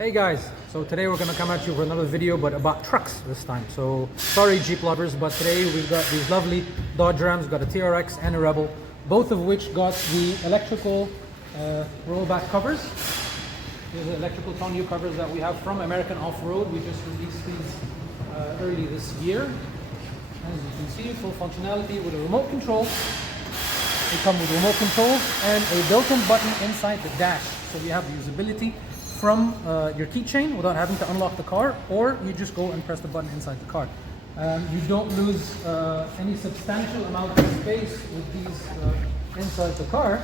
Hey guys, so today we're gonna come at you for another video, but about trucks this time. So sorry Jeep lovers, but today we've got these lovely Dodge Rams. We've got a TRX and a Rebel, both of which got the electrical rollback covers. These are electrical tonneau covers that we have from American Off-Road. We just released these early this year. As you can see, full functionality with a remote control. They come with remote controls and a built-in button inside the dash. So you have the usability from your keychain without having to unlock the car, or you just go and press the button inside the car. You don't lose any substantial amount of space with these inside the car.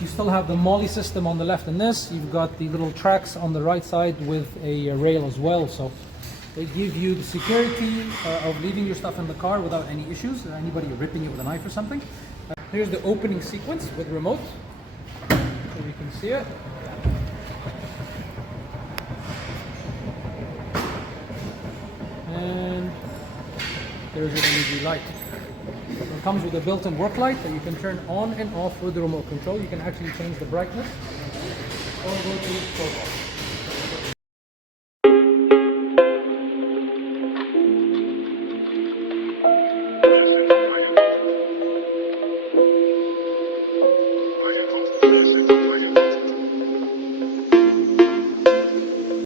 You still have the MOLLE system on the left in this. You've got the little tracks on the right side with a rail as well. So they give you the security of leaving your stuff in the car without any issues, or anybody ripping it with a knife or something. Here's the opening sequence with remote, so you can see it. And there's your LED light. So it comes with a built-in work light that you can turn on and off with the remote control. You can actually change the brightness or go to profile.